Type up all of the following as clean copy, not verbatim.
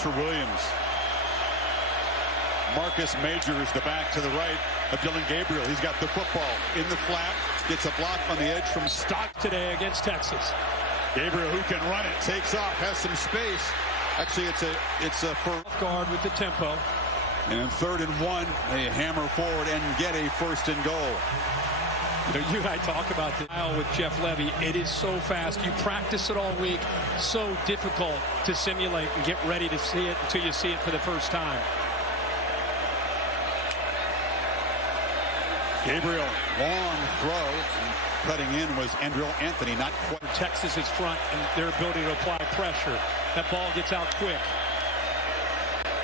for Williams. Marcus Major is the back to the right of Dillon Gabriel. He's got the football in the flat. Gets a block on the edge from Stock today against Texas. Gabriel, who can run it, takes off, has some space. Actually, it's a first guard with the tempo. And 3rd and 1, they hammer forward and get a 1st and goal. You know, you and I talk about the style with Jeff Levy. It is so fast. You practice it all week. So difficult to simulate and get ready to see it until you see it for the first time. Gabriel, long throw. Cutting in was Andrew Anthony, not quite. Texas's front and their ability to apply pressure. That ball gets out quick.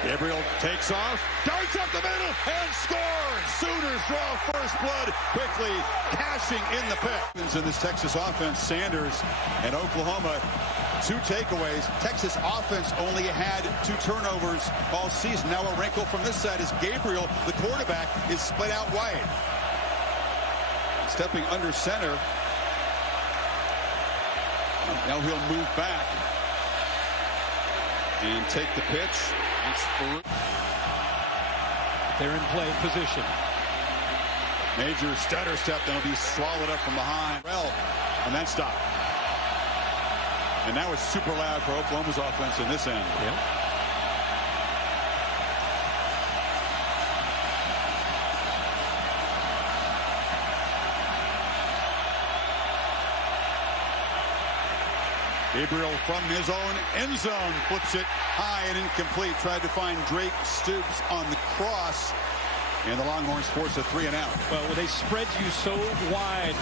Gabriel takes off, darts up the middle, and scores! Sooners draw first blood, quickly cashing in the pick. In this Texas offense, Sanders and Oklahoma, 2 takeaways. Texas offense only had 2 turnovers all season. Now a wrinkle from this side is Gabriel, the quarterback, is split out wide. Stepping under center. Now he'll move back and take the pitch. It's for... They're in play position. Major stutter step, then will be swallowed up from behind. Well, on that stop. And now it's super loud for Oklahoma's offense in this end. Yeah. Gabriel from his own end zone flips it high and incomplete. Tried to find Drake Stoops on the cross. And the Longhorns force a 3 and out. Well, when they spread you so wide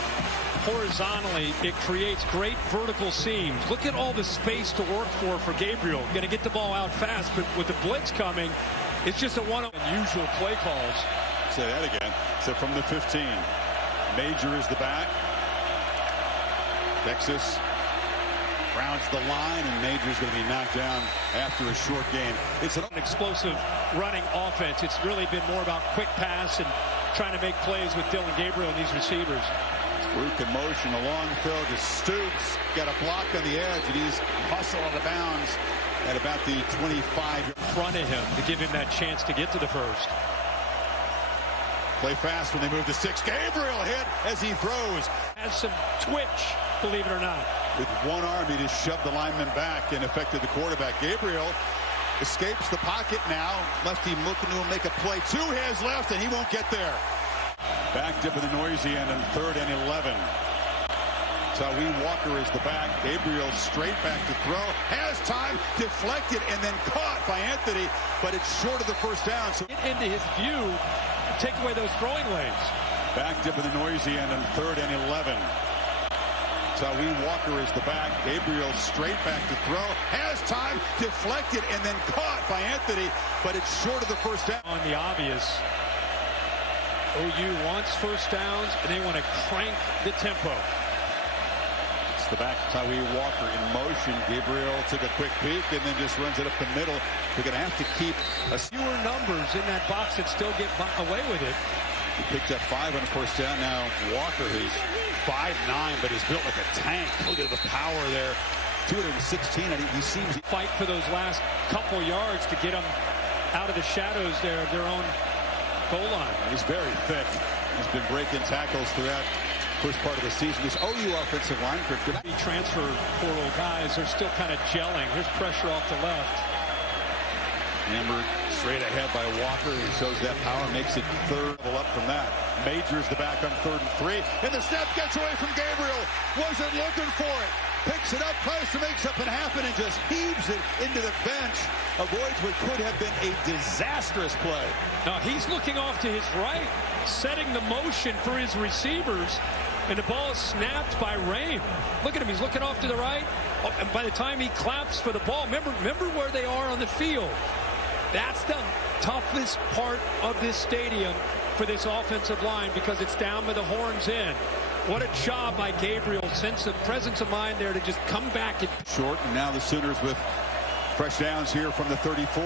horizontally, it creates great vertical seams. Look at all the space to work for Gabriel. Going to get the ball out fast, but with the blitz coming, it's just a one unusual play calls. Say that again. So from the 15, Major is the back. Texas rounds the line, and Major's going to be knocked down after a short game. It's an explosive running offense. It's really been more about quick pass and trying to make plays with Dillon Gabriel and these receivers. Farouk in motion, a long throw to Stoops. Got a block on the edge, and he's hustled out of bounds at about the 25 in front of him to give him that chance to get to the first. Play fast when they move to 6. Gabriel hit as he throws. Has some twitch, believe it or not. With one arm, he just shoved the lineman back and affected the quarterback. Gabriel escapes the pocket now. Lefty looking to make a play. 2 hands left, and he won't get there. Back dip in the noisy end on 3rd and 11. Tawee Walker is the back. Gabriel straight back to throw. Has time, deflected, and then caught by Anthony, but it's short of the first down. So get into his view, take away those throwing lanes. Back dip in the noisy end on 3rd and 11. Tawee Walker is the back. Gabriel straight back to throw. Has time, deflected, and then caught by Anthony, but it's short of the first down. On the obvious, OU wants first downs, and they want to crank the tempo. It's the back, Tawee Walker in motion. Gabriel took a quick peek and then just runs it up the middle. They're going to have to keep fewer numbers in that box that still get away with it. He picked up 5 on first down. Now Walker, who's 5'9", but is built like a tank. Look at the power there. 216, and he seems to fight for those last couple yards to get them out of the shadows there of their own goal line. He's very thick. He's been breaking tackles throughout the first part of the season. This OU offensive line group. Transfer portal guys are still kind of gelling. Here's pressure off the left. Hammered straight ahead by Walker, who shows that power, makes it 3rd level up from that. Major's the back on 3rd and 3, and the snap gets away from Gabriel. Wasn't looking for it. Picks it up, tries to make something happen, and just heaves it into the bench. Avoids what could have been a disastrous play. Now he's looking off to his right, setting the motion for his receivers, and the ball is snapped by Rain. Look at him, he's looking off to the right, and by the time he claps for the ball, remember where they are on the field. That's the toughest part of this stadium for this offensive line, because it's down with the horns in. What a job by Gabriel. Sense of presence of mind there to just come back. Short, and now the Sooners with fresh downs here from the 34.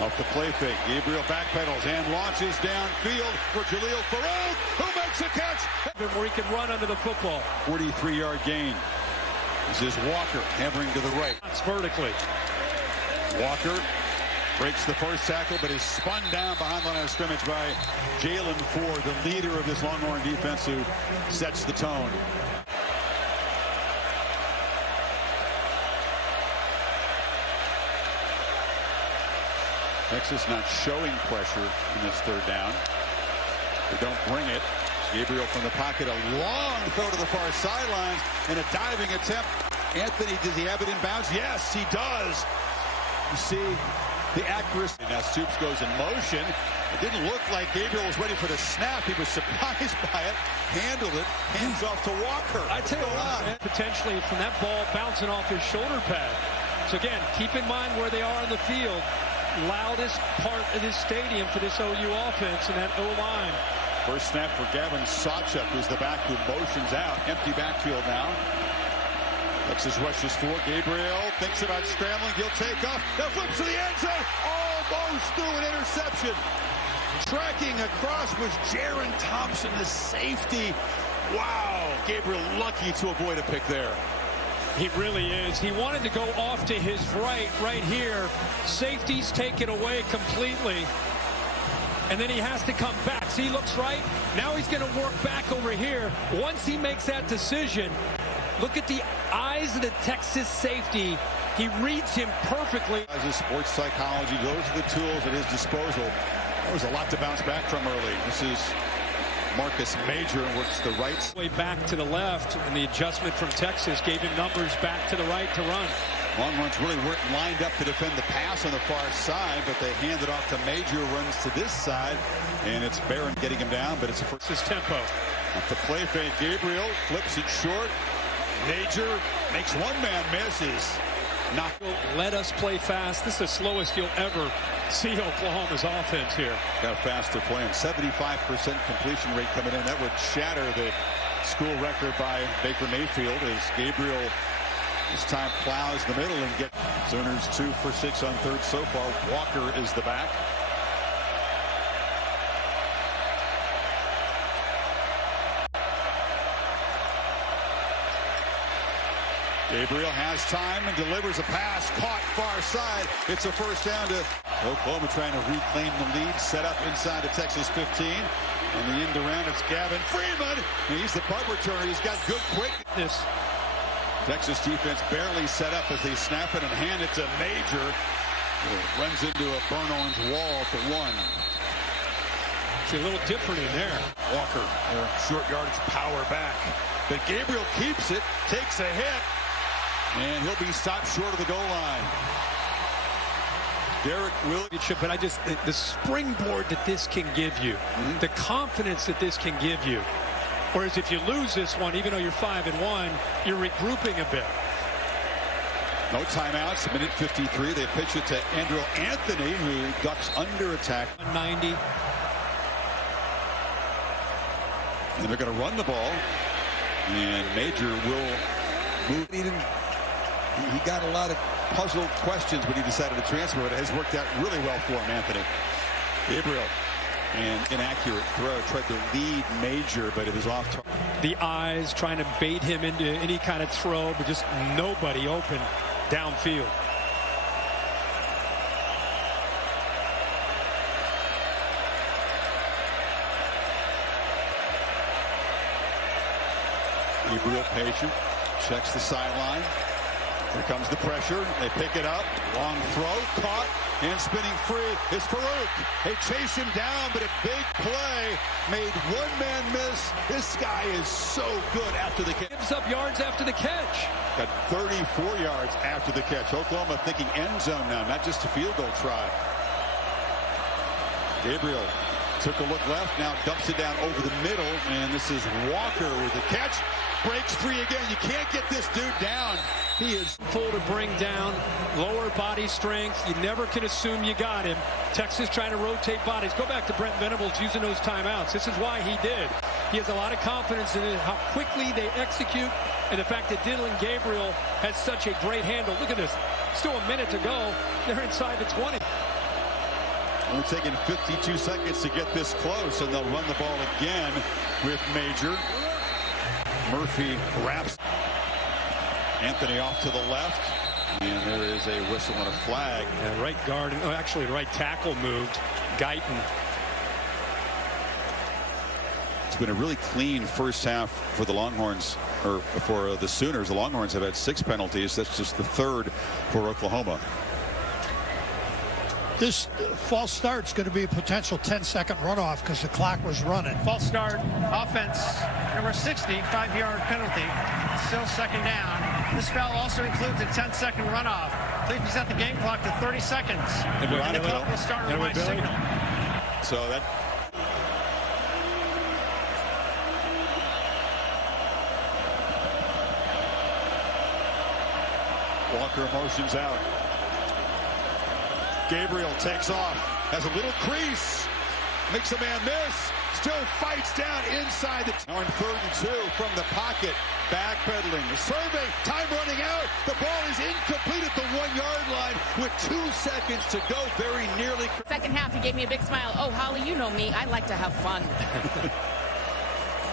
Off the play fake, Gabriel backpedals and launches downfield for Jaleel Farouk, who makes a catch. Where he can run under the football. 43-yard gain. This is Walker hammering to the right. It's vertically. Walker breaks the first tackle, but is spun down behind the line of scrimmage by Jaylan Ford, the leader of this Longhorn defense, who sets the tone. Texas not showing pressure in this third down. They don't bring it. Gabriel from the pocket, a long throw to the far sidelines, and a diving attempt. Anthony, does he have it in bounds? Yes, he does. You see the accuracy. Now Stoops goes in motion. It didn't look like Gabriel was ready for the snap. He was surprised by it, handled it, hands off to Walker. I tell you what, potentially from that ball bouncing off his shoulder pad. So again, keep in mind where they are on the field. Loudest part of this stadium for this OU offense and that O-line. First snap for Gavin Sawchuk, who's the back who motions out. Empty backfield now. Texas rushes for Gabriel. Thinks about scrambling. He'll take off. Now flips to the end zone. Almost threw an interception. Tracking across was Jaron Thompson, the safety. Wow. Gabriel lucky to avoid a pick there. He really is. He wanted to go off to his right here. Safeties take it away completely. And then he has to come back. See, he looks right. Now he's going to work back over here. Once he makes that decision, look at the eyes of the Texas safety. He reads him perfectly. As a sports psychology, those are the tools at his disposal. There was a lot to bounce back from early. This is Marcus Major, works the right. Way back to the left, and the adjustment from Texas gave him numbers back to the right to run. Longhorns really weren't lined up to defend the pass on the far side, but they hand it off to Major, runs to this side, and it's Barron getting him down, but it's a first. His tempo. Off the play fake, Gabriel flips it short. Major makes one man misses. Let us play fast. This is the slowest you'll ever see Oklahoma's offense here. Got a faster plan. 75% completion rate coming in. That would shatter the school record by Baker Mayfield as Gabriel this time plows the middle and get Sooners 2 for 6 on third so far. Walker is the back. Gabriel has time and delivers a pass caught far side. It's a first down to Oklahoma, trying to reclaim the lead. Set up inside the Texas 15. On the end around, it's Gavin Freeman. He's the punt returner. He's got good quickness. Texas defense barely set up as they snap it and hand it to Major. Runs into a burnt orange wall at the 1. It's a little different in there. Walker, short yardage power back. But Gabriel keeps it, takes a hit, and he'll be stopped short of the goal line. Derek will. But the springboard that this can give you, the confidence that this can give you. Whereas if you lose this one, even though you're 5-1, you're regrouping a bit. No timeouts. Minute 53. They pitch it to Andrew Anthony, who ducks under attack. 90. And they're going to run the ball. And Major will move. He got a lot of puzzled questions when he decided to transfer, but it has worked out really well for him, Anthony. Gabriel, an inaccurate throw, tried to lead Major, but it was off target. The eyes trying to bait him into any kind of throw, but just nobody open downfield. Gabriel patient, checks the sideline. Here comes the pressure. They pick it up. Long throw, caught, and spinning free is Farouk. They chase him down, but a big play made one man miss. This guy is so good after the catch. Gives up yards after the catch. Got 34 yards after the catch. Oklahoma thinking end zone now, not just a field goal try. Gabriel took a look left, now dumps it down over the middle, and this is Walker with the catch. Breaks free again. You can't get this dude down. He is full to bring down, lower body strength. You never can assume you got him. Texas trying to rotate bodies. Go back to Brent Venables using those timeouts. This is why he did. He has a lot of confidence in how quickly they execute and the fact that Dylan Gabriel has such a great handle. Look at this. Still a minute to go. They're inside the 20. Only taking 52 seconds to get this close, and they'll run the ball again with Major. Murphy wraps Anthony off to the left, and there is a whistle and a flag. Yeah, right guard, actually right tackle moved. Guyton. It's been a really clean first half for the Longhorns, or for the Sooners. The Longhorns have had 6 penalties. That's just the 3rd for Oklahoma. This false start's going to be a potential 10-second runoff because the clock was running. False start, offense, number 60, 5-yard penalty. Still second down. This foul also includes a 10-second runoff. Please reset the game clock to 30 seconds. And the clock will start with my signal. So that. Walker motions out. Gabriel takes off, has a little crease, makes a man miss, still fights down inside the. Now in 3rd and 2 from the pocket, backpedaling, the survey, time running out, the ball is incomplete at the 1-yard line with 2 seconds to go, very nearly. Second half, he gave me a big smile. Oh, Holly, you know me. I like to have fun.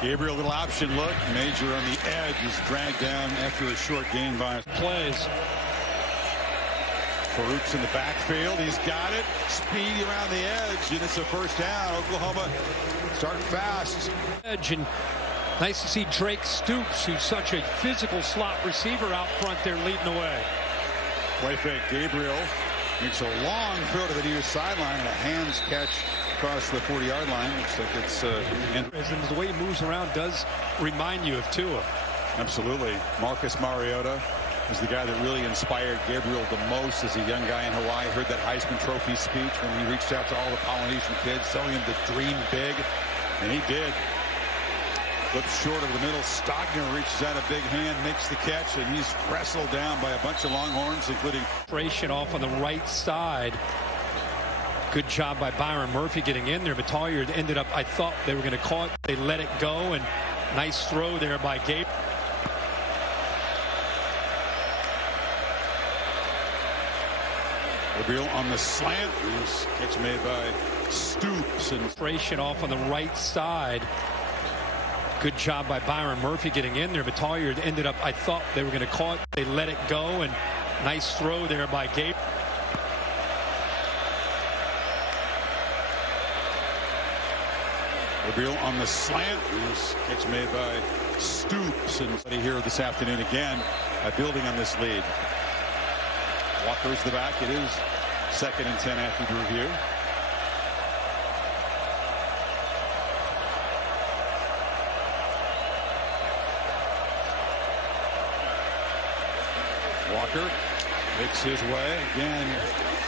Gabriel, little option look. Major on the edge is dragged down after a short gain by Plays. Farouk's in the backfield. He's got it. Speed around the edge, and it's a first down. Oklahoma starting fast. Edge, and nice to see Drake Stoops, who's such a physical slot receiver out front there leading the way. Play fake. Gabriel makes a long throw to the near sideline and a hands catch across the 40-yard line. Looks like it's and the way he moves around does remind you of Tua. Absolutely. Marcus Mariota is the guy that really inspired Gabriel the most as a young guy in Hawaii. Heard that Heisman Trophy speech when he reached out to all the Polynesian kids, telling them to dream big, and he did. Flips short of the middle. Stogner reaches out a big hand, makes the catch, and he's wrestled down by a bunch of Longhorns, including Off on the right side. Good job by Byron Murphy getting in there, but Tolliard ended up, I thought they were going to call it. They let it go, and nice throw there by Gabe. Gabriel on the slant. Catch made by Stoops. And off on the right side. Good job by Byron Murphy getting in there, but Tolliard ended up, I thought they were going to call it. They let it go, and nice throw there by Gabe. Gabriel on the slant. Catch made by Stoops. And here this afternoon again, building on this lead. Walker's the back. It is 2nd and 10 after the review. Walker makes his way again.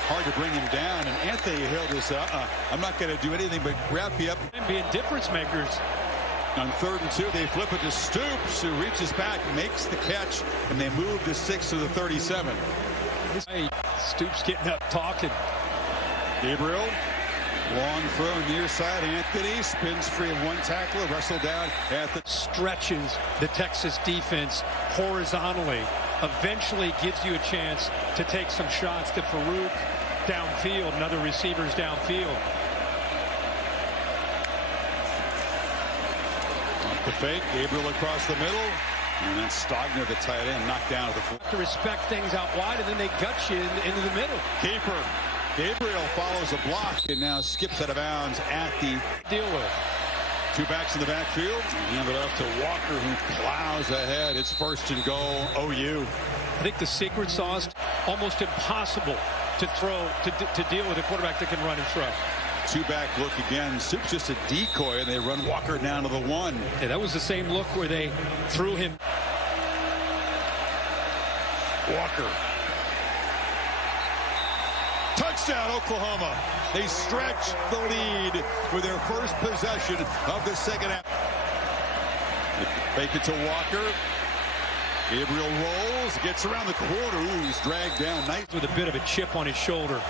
Hard to bring him down, and Anthony held this up. I'm not going to do anything but wrap you up. And being difference makers. On 3rd and 2, they flip it to Stoops, who reaches back, makes the catch, and they move the 6 to the 37. Stoops getting up, talking. Gabriel, long throw near side. Anthony spins free of one tackler, wrestled down at the stretches the Texas defense horizontally. Eventually gives you a chance to take some shots to Farouk downfield and other receivers downfield. Off the fake, Gabriel across the middle. And then Stogner, the tight end, knocked down to the floor. To respect things out wide, and then they gut you into the middle. Keeper. Gabriel follows a block and now skips out of bounds at the deal with. 2 backs in the backfield. Hand it off to Walker, who plows ahead. It's 1st and goal, OU. I think the secret sauce, almost impossible to throw, to deal with a quarterback that can run and throw. 2-back look again. Soup's just a decoy, and they run Walker down to the 1. Yeah, that was the same look where they threw him. Walker. Touchdown, Oklahoma. They stretch the lead with their first possession of the second half. Fake it to Walker. Gabriel rolls, gets around the corner. Ooh, he's dragged down. Nice with a bit of a chip on his shoulder.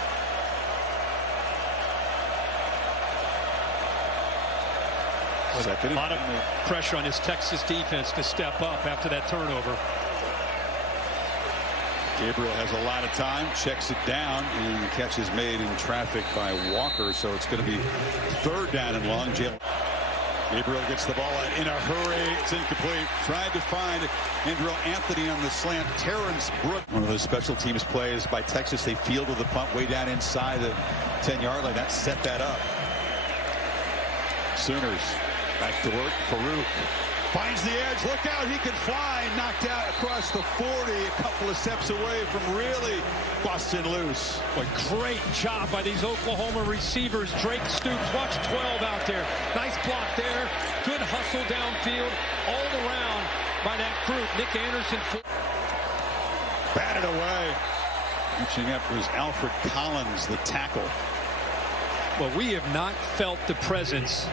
Second. A lot of pressure on his Texas defense to step up after that turnover. Gabriel has a lot of time, checks it down, and the catch is made in traffic by Walker, so it's going to be 3rd down and long. Jaylan. Gabriel gets the ball out in a hurry. It's incomplete. Tried to find Andrew Anthony on the slant. Terrence Brooks. One of those special teams plays by Texas. They fielded the punt way down inside the 10-yard line. That set that up. Sooners back to work. Farouk finds the edge. Look out. He can fly. Knocked out across the 40. A couple of steps away from really busting loose. Boy, great job by these Oklahoma receivers. Drake Stoops, watch 12 out there. Nice block there. Good hustle downfield all around by that group. Nick Anderson. Batted away. Reaching up was Alfred Collins, the tackle. Well, we have not felt the presence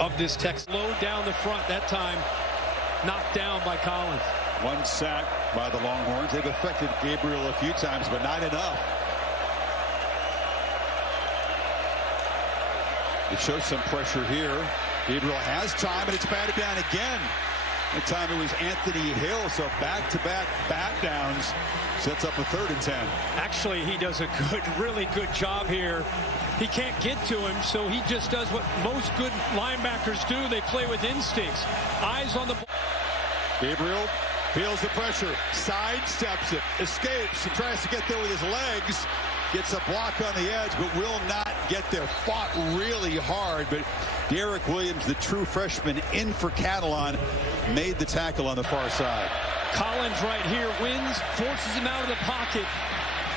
of this Texas. Low down the front that time. Knocked down by Collins. 1 sack by the Longhorns. They've affected Gabriel a few times, but not enough. It shows some pressure here. Gabriel has time, and it's batted down again. That time it was Anthony Hill, so back-to-back bat downs. Sets up a 3rd and 10. Actually, he does a really good job here. He can't get to him, so he just does what most good linebackers do. They play with instincts. Eyes on the ball. Gabriel feels the pressure, sidesteps it, escapes, and tries to get there with his legs. Gets a block on the edge, but will not get there. Fought really hard, but Derek Williams, the true freshman in for Catalan, made the tackle on the far side. Collins right here wins, forces him out of the pocket.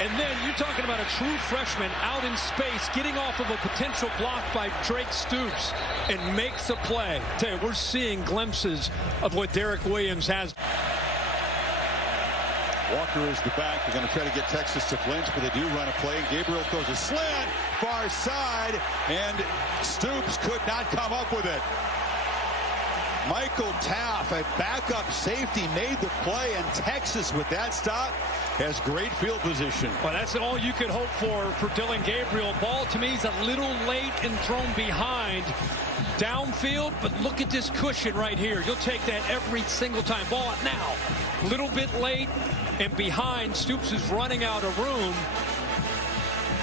And then you're talking about a true freshman out in space, getting off of a potential block by Drake Stoops, and makes a play. Tell you, we're seeing glimpses of what Derek Williams has. Walker is the back. They're going to try to get Texas to flinch, but they do run a play. Gabriel throws a slant, far side, and Stoops could not come up with it. Michael Taff, a backup safety, made the play, and Texas, with that stop, has great field position. Well, that's all you could hope for Dillon Gabriel. Ball, to me, is a little late and thrown behind downfield, but look at this cushion right here. You'll take that every single time. Ball out now. A little bit late and behind. Stoops is running out of room,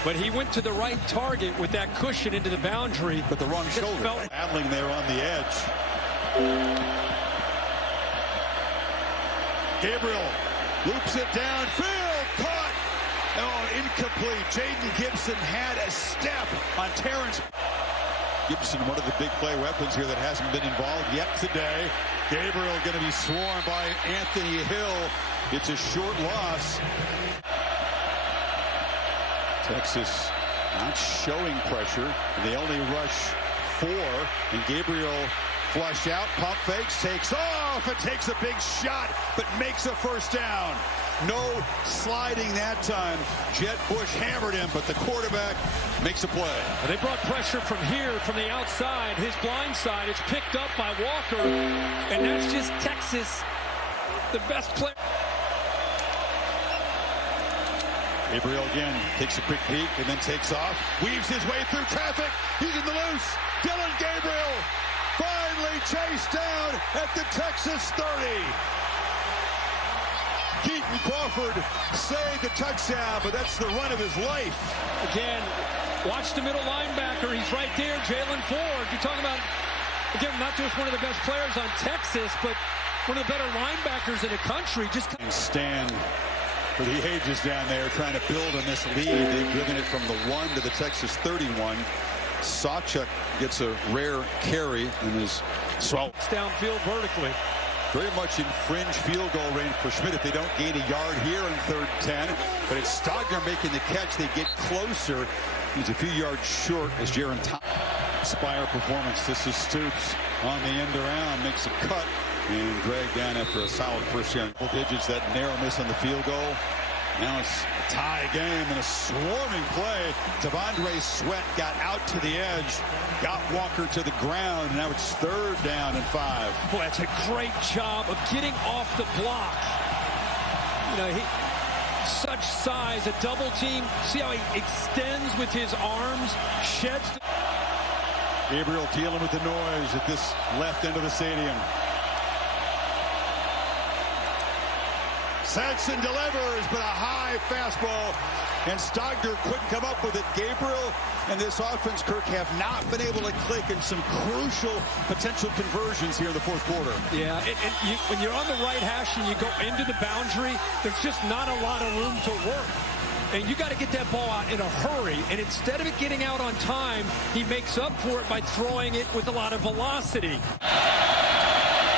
but he went to the right target with that cushion into the boundary. But the wrong shoulder. Battling there on the edge. Gabriel loops it downfield, caught. Oh, incomplete. Jaden Gibson had a step on Terrence. Gibson, one of the big play weapons here that hasn't been involved yet today. Gabriel going to be swarmed by Anthony Hill. It's a short loss. Texas not showing pressure. They only rush 4, and Gabriel flush out, pump fakes, takes off, and takes a big shot, but makes a 1st down. No sliding that time. Jet Bush hammered him, but the quarterback makes a play. They brought pressure from here, from the outside, his blind side. It's picked up by Walker, and that's just Texas, the best player. Gabriel again takes a quick peek and then takes off, weaves his way through traffic. He's in the loose. Dillon Gabriel finally chased down at the Texas 30. Keaton Crawford saved the touchdown, but that's the run of his life. Again, watch the middle linebacker. He's right there, Jaylan Ford. You're talking about, again, not just one of the best players on Texas, but one of the better linebackers in the country. Just stand for the ages down there, trying to build on this lead. They've driven it from the 1 to the Texas 31. Sawchuk gets a rare carry and is swallowed downfield vertically. Very much in fringe field goal range for Schmidt if they don't gain a yard here in 3rd and 10. But it's Stogner making the catch. They get closer. He's a few yards short as Jaron Thomas. Spire performance. This is Stoops on the end around. Makes a cut and dragged down after a solid first year. Double digits, that narrow miss on the field goal. Now it's a tie game and a swarming play. Devondre Sweat got out to the edge, got Walker to the ground, and now it's 3rd down and 5. Boy, that's a great job of getting off the block. You know, such size, a double team. See how he extends with his arms, sheds. Gabriel dealing with the noise at this left end of the stadium. sets and delivers, but a high fastball, and Stogner couldn't come up with it. Gabriel and this offense, Kirk, have not been able to click in some crucial potential conversions here in the fourth quarter. Yeah, when you're on the right hash and you go into the boundary, there's just not a lot of room to work. And you got to get that ball out in a hurry. And instead of it getting out on time, he makes up for it by throwing it with a lot of velocity.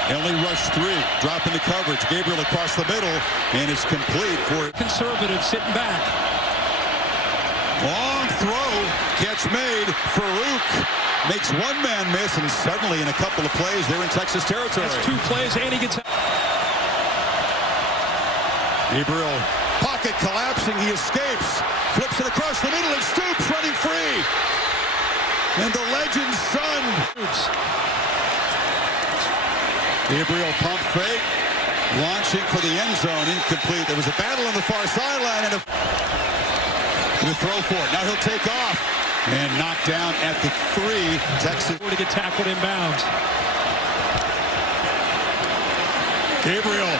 Only rush 3, dropping the coverage. Gabriel across the middle, and it's complete for Conservative sitting back. Long throw, catch made. Farouk makes one man miss, and suddenly in a couple of plays, they're in Texas territory. That's 2 plays, and he gets out. Gabriel, pocket collapsing, he escapes, flips it across the middle, and Stoops running free. And the legend's son. Gabriel pump fake, launching for the end zone, incomplete. There was a battle on the far sideline, and the throw for it. Now he'll take off and knock down at the 3. Texas To get tackled inbounds. Gabriel